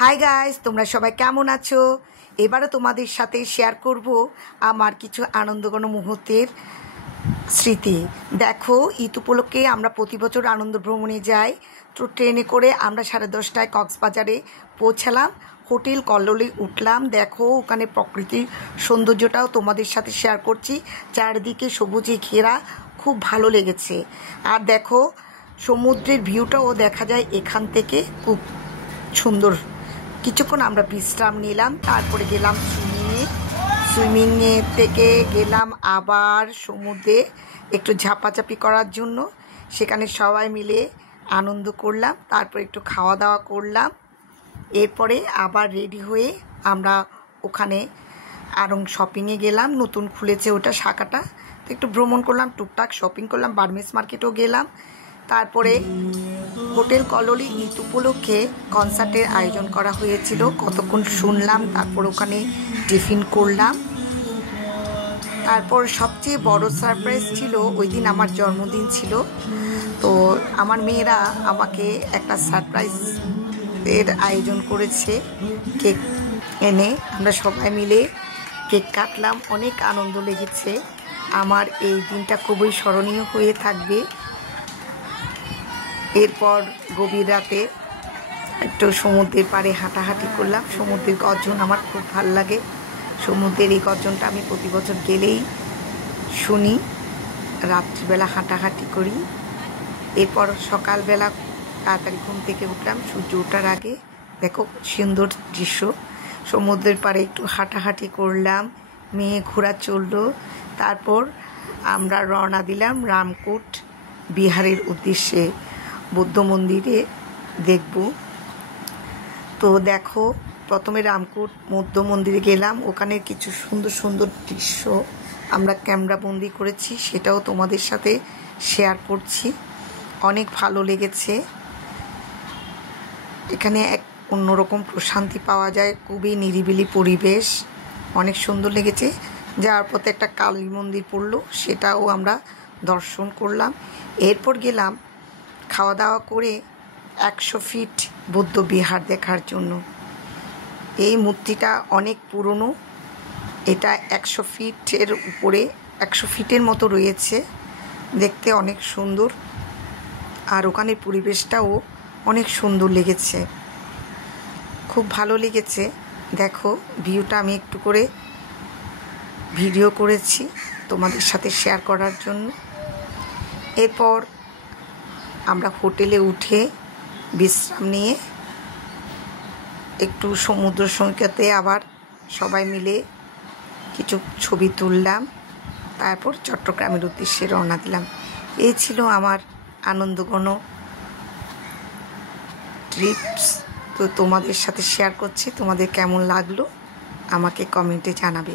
Hi guys, তোমরা সবাই কেমন আছো? এবারে তোমাদের সাথে শেয়ার করব আমার কিছু আনন্দঘন মুহূর্তের স্মৃতি। দেখো, ঈদ উপলক্ষে আমরা প্রতি বছর আনন্দ ভ্রমণে যাই। তো ট্রেনে করে আমরা 10:30টায় কক্সবাজারে পৌঁছালাম। হোটেল কল্লোলে উঠলাম। দেখো, ওখানে প্রকৃতির সৌন্দর্যটাও তোমাদের সাথে শেয়ার করছি। চারিদিকে সবুজে ঘেরা, খুব ভালো লেগেছে। আর দেখো, সমুদ্রের ভিউটাও দেখা যায় এখান থেকে, খুব সুন্দর। কিছুক্ষণ আমরা বিশ্রাম নিলাম, তারপরে গেলাম সুইমিংয়ে থেকে গেলাম আবার সমুদ্রে একটু ঝাপাঝাপি করার জন্য। সেখানে সবাই মিলে আনন্দ করলাম, তারপর একটু খাওয়া দাওয়া করলাম। এরপরে আবার রেডি হয়ে আমরা ওখানে আড়ং শপিংয়ে গেলাম। নতুন খুলেছে ওটা শাখাটা, তো একটু ভ্রমণ করলাম, টুকটাক শপিং করলাম, বার্মিজ মার্কেটও গেলাম। তারপরে হোটেল কলোলি ঈদ উপলক্ষে কনসার্টের আয়োজন করা হয়েছিল, কতক্ষণ শুনলাম। তারপর ওখানে টিফিন করলাম। তারপর সবচেয়ে বড় সারপ্রাইজ ছিল, ওই দিন আমার জন্মদিন ছিল। তো আমার মেয়েরা আমাকে একটা সারপ্রাইজের আয়োজন করেছে, কেক এনে আমরা সবাই মিলে কেক কাটলাম। অনেক আনন্দ লেগেছে। আমার এই দিনটা খুবই স্মরণীয় হয়ে থাকবে। এরপর গভীর রাতে একটু সমুদ্রের পাড়ে হাঁটাহাঁটি করলাম। সমুদ্রের গর্জন আমার খুব ভাল লাগে। সমুদ্রের এই গর্জনটা আমি প্রতি বছর গেলেই শুনি। রাত্রিবেলা হাঁটাহাঁটি করি। এরপর সকালবেলা তাড়াতাড়ি ঘুম থেকে উঠলাম সূর্য ওঠার আগে। দেখো, সুন্দর দৃশ্য। সমুদ্রের পাড়ে একটু হাঁটাহাঁটি করলাম, মেয়ে ঘোরা চললো। তারপর আমরা রওনা দিলাম রামকুট বিহারের উদ্দেশ্যে, বৌদ্ধ মন্দিরে দেখব। তো দেখো, প্রথমে রামকুট বৌদ্ধ মন্দিরে গেলাম। ওখানে কিছু সুন্দর সুন্দর দৃশ্য আমরা ক্যামেরা বন্দি করেছি, সেটাও তোমাদের সাথে শেয়ার করছি। অনেক ভালো লেগেছে। এখানে এক অন্যরকম প্রশান্তি পাওয়া যায়, খুবই নিরিবিলি পরিবেশ, অনেক সুন্দর লেগেছে। যাওয়ার পথে একটা কালী মন্দির পড়লো, সেটাও আমরা দর্শন করলাম। এরপর গেলাম খাওয়া দাওয়া করে 100 ফিট বৌদ্ধ বিহার দেখার জন্য। এই মূর্তিটা অনেক পুরনো, এটা 100 ফিটের উপরে, 100 ফিটের মতো রয়েছে, দেখতে অনেক সুন্দর। আর ওখানে পরিবেশটাও অনেক সুন্দর লেগেছে, খুব ভালো লেগেছে। দেখো, ভিউটা আমি একটু করে ভিডিও করেছি তোমাদের সাথে শেয়ার করার জন্য। এরপর আমরা হোটেলে উঠে বিশ্রাম নিয়ে একটু সমুদ্র সৈকতে আবার সবাই মিলে কিছু ছবি তুললাম। তারপর চট্টগ্রামের উদ্দেশ্যে রওনা দিলাম। এই ছিল আমার আনন্দঘন ট্রিপস। তো তোমাদের সাথে শেয়ার করছি, তোমাদের কেমন লাগলো আমাকে কমেন্টে জানাবে।